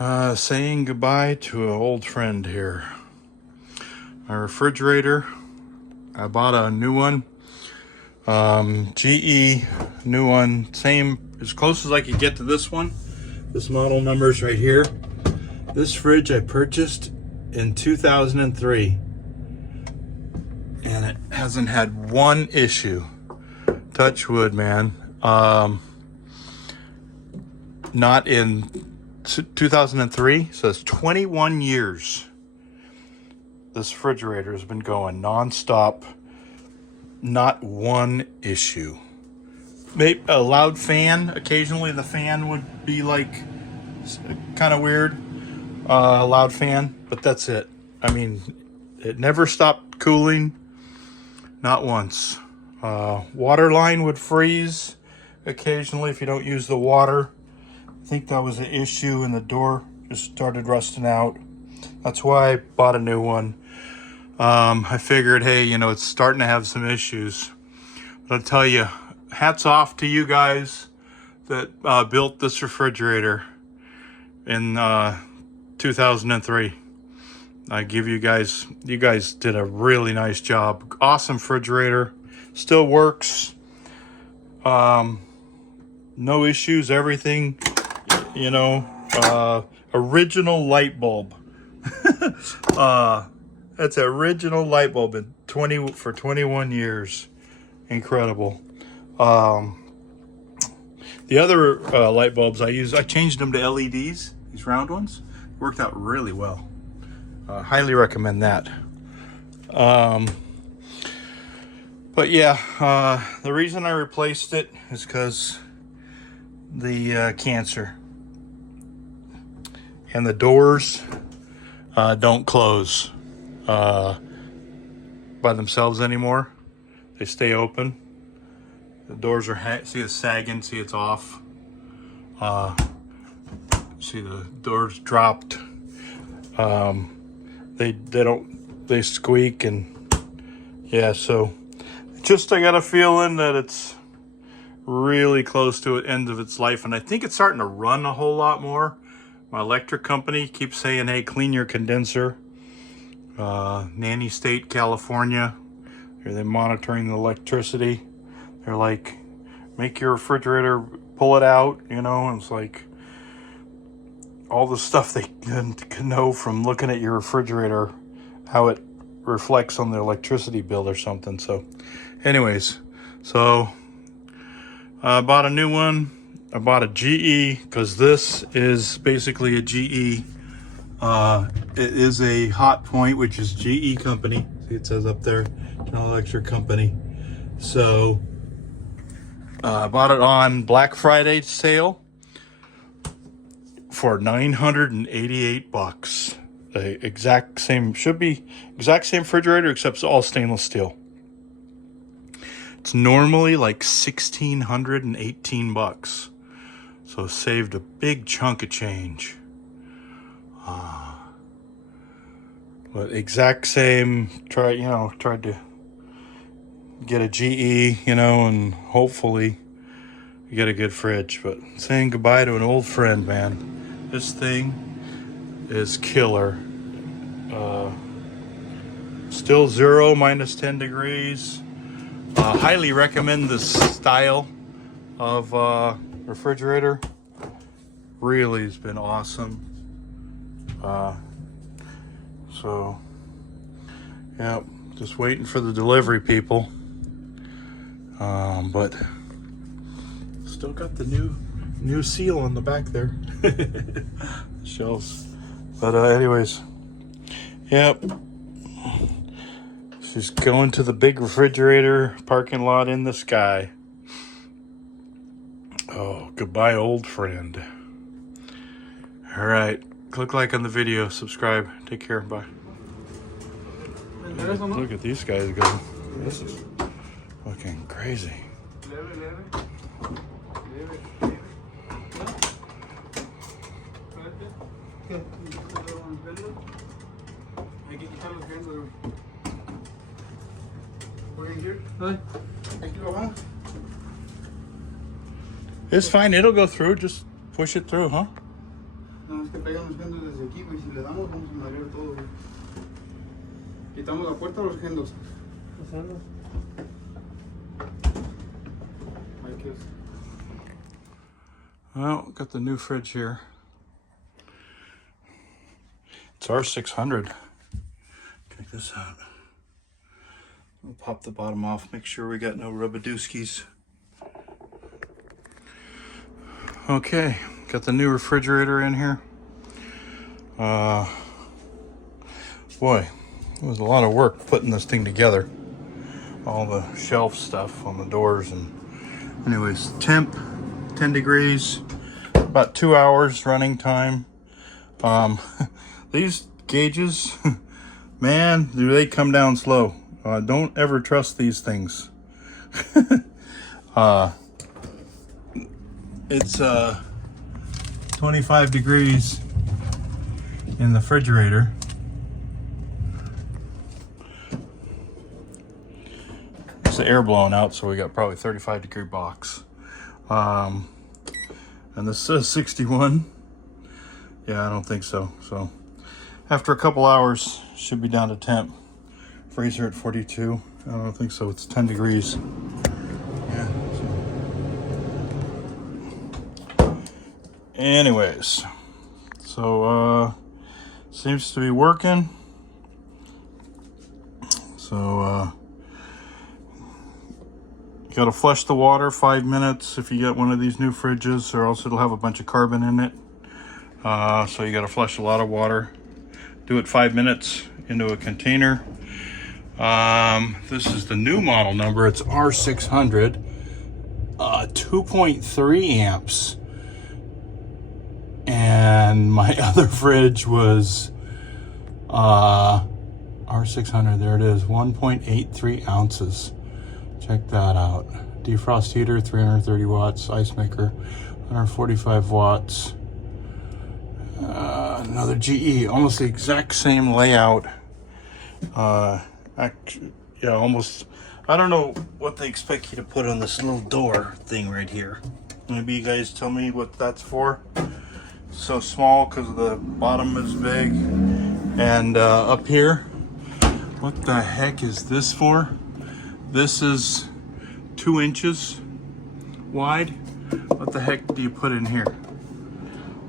Saying goodbye to an old friend here. My refrigerator, I bought a new one. GE, new one, same, as close as I could get to this one. This model number's right here. This fridge I purchased in 2003. And it hasn't had one issue. Touch wood, man. Not in 2003, so it's 21 years. This refrigerator has been going non-stop. Not one issue. Maybe a loud fan. Occasionally the fan would be like kind of weird. A loud fan, but that's it. I mean, it never stopped cooling. Not once. Water line would freeze occasionally if you don't use the water. I think that was an issue, and the door just started rusting out. That's why I bought a new one. I figured, hey, you know, it's starting to have some issues. But I'll tell you, hats off to you guys that built this refrigerator in 2003. I give you guys did a really nice job. Awesome refrigerator. Still works. No issues, everything, you know, original light bulb. That's an original light bulb in 21 years. Incredible. The other light bulbs I changed them to LEDs, these round ones. Worked out really well. Highly recommend that. But yeah, the reason I replaced it is because the cancer. And the doors don't close by themselves anymore. They stay open. The doors are, see it's sagging, see it's off. See the doors dropped. They squeak, and yeah, so just I got a feeling that it's really close to the end of its life, and I think it's starting to run a whole lot more. My electric company keeps saying, hey, clean your condenser. Nanny State, California, they're monitoring the electricity. They're like, make your refrigerator, pull it out, you know, and it's like all the stuff they can know from looking at your refrigerator, how it reflects on the electricity bill or something. So anyways, so I bought a new one. I bought a GE because this is basically a GE. It is a Hot Point, which is GE company. See, it says up there, General Electric Company. So I bought it on Black Friday sale for $988. The exact same, should be exact same refrigerator, except it's all stainless steel. It's normally like $1,618. So saved a big chunk of change. But exact same, tried to get a GE, you know, and hopefully get a good fridge. But saying goodbye to an old friend, man. This thing is killer. Still 0, -10 degrees. Highly recommend this style of refrigerator. Really has been awesome. So yeah, just waiting for the delivery people. But still got the new seal on the back there. Shelves. But anyways, yep. She's going to the big refrigerator parking lot in the sky. Oh, goodbye, old friend. All right. Click like on the video. Subscribe. Take care. Bye. Look at these guys go. This is fucking crazy. It's fine. It'll go through. Just push it through, huh? Nada más que pegan los gendos desde aquí, güey. Si le damos, vamos a madrear todo, güey. Quitamos la puerta o los gendos. Los gendos. Ahí quedas. Well, got the new fridge here. It's R600. Check this out. We'll pop the bottom off, make sure we got no rubadooskies. Okay, got the new refrigerator in here. Boy, it was a lot of work putting this thing together. All the shelf stuff on the doors, and anyways, temp 10 degrees, about 2 hours running time. These gauges, man, do they come down slow. Don't ever trust these things. It's 25 degrees in the refrigerator. It's the air blowing out, so we got probably 35-degree box. And this says 61. Yeah, I don't think so. So after a couple hours, should be down to temp. Freezer at 42. I don't think so. It's 10 degrees. Yeah. So. Anyways, so seems to be working. So you got to flush the water 5 minutes if you get one of these new fridges, or else it'll have a bunch of carbon in it. So you got to flush a lot of water. Do it 5 minutes into a container. This is the new model number. It's R600, 2.3 amps. And my other fridge was R600. There it is, 1.83 ounces. Check that out. Defrost heater, 330 watts. Ice maker, 145 watts. Another GE, almost the exact same layout. Yeah, almost. I don't know what they expect you to put on this little door thing right here. Maybe you guys tell me what that's for. So small because the bottom is big. And up here, what the heck is this for? This is 2 inches wide. What the heck do you put in here?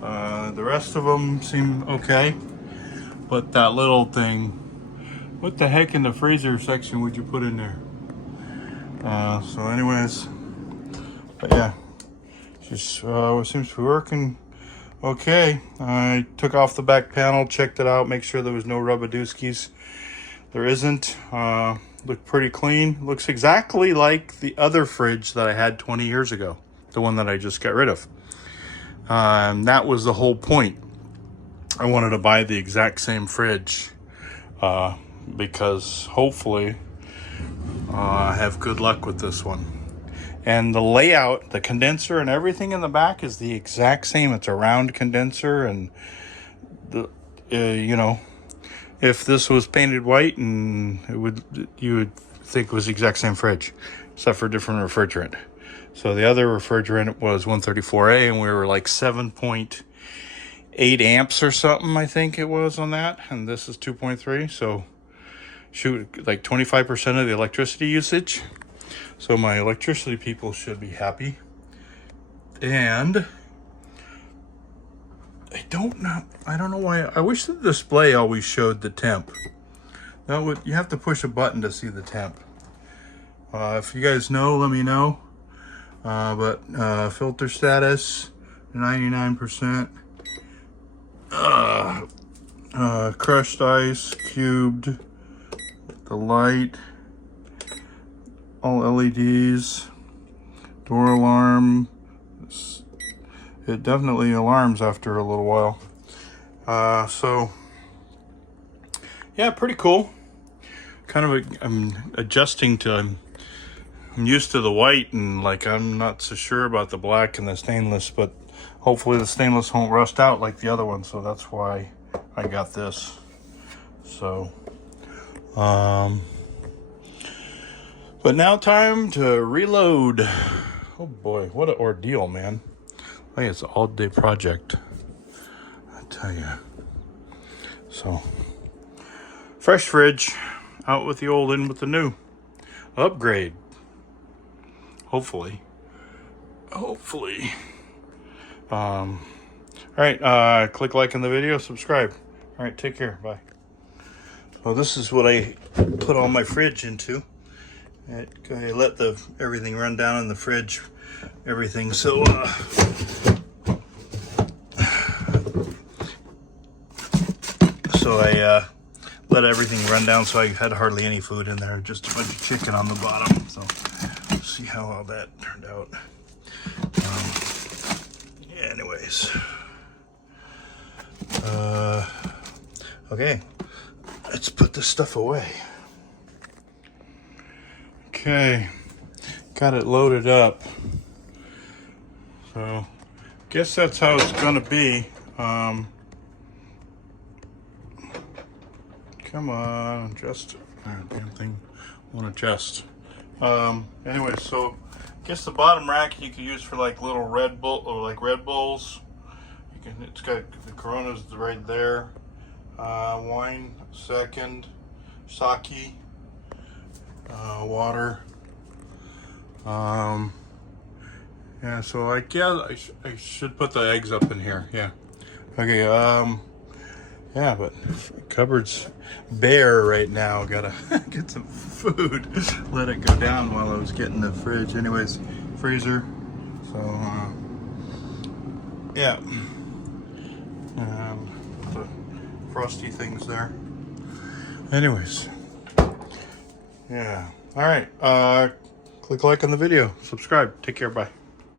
The rest of them seem okay, but that little thing, what the heck in the freezer section would you put in there? So anyways, but yeah, just seems to be working okay. I took off the back panel, checked it out, make sure there was no rubadooskies. There isn't. Looked pretty clean. Looks exactly like the other fridge that I had 20 years ago, the one that I just got rid of. That was the whole point. I wanted to buy the exact same fridge because hopefully I have good luck with this one. And the layout, the condenser and everything in the back is the exact same. It's a round condenser, and the you know, if this was painted white, and you would think it was the exact same fridge, except for different refrigerant. So the other refrigerant was 134A, and we were like 7.8 amps or something, I think it was on that. And this is 2.3, so shoot, like 25% of the electricity usage. So my electricity people should be happy. And I don't know why. I wish the display always showed the temp. That would, you have to push a button to see the temp. If you guys know, let me know. But filter status 99%. Crushed ice, cubed, the light, all LEDs, door alarm. It definitely alarms after a little while. So yeah, pretty cool. Kind of I'm adjusting to. I'm used to the white, and like I'm not so sure about the black and the stainless, but hopefully the stainless won't rust out like the other one, so that's why I got this. So but now time to reload. Oh boy, what an ordeal, man. Hey, it's an all-day project. tell you. So, fresh fridge, out with the old, in with the new. Upgrade. Hopefully. All right, click like in the video, subscribe. All right, take care, bye. Well, this is what I put all my fridge into. I let everything run down in the fridge, everything. So, I let everything run down, so I had hardly any food in there, just a bunch of chicken on the bottom. So, see how all that turned out. Yeah, anyways. Okay, let's put this stuff away. Okay, got it loaded up. So, guess that's how it's gonna be. Come on, adjust. Damn thing won't adjust. Anyway, so guess the bottom rack you could use for like little Red Bull or like Red Bulls. It's got the Coronas right there. Wine second, sake, water. Yeah, so I guess I should put the eggs up in here. Yeah. Okay. Yeah, but cupboard's bare right now. Gotta get some food. Let it go down while I was getting the fridge. Anyways, freezer. So yeah. The frosty things there. Anyways, yeah. All right. Click like on the video. Subscribe. Take care. Bye.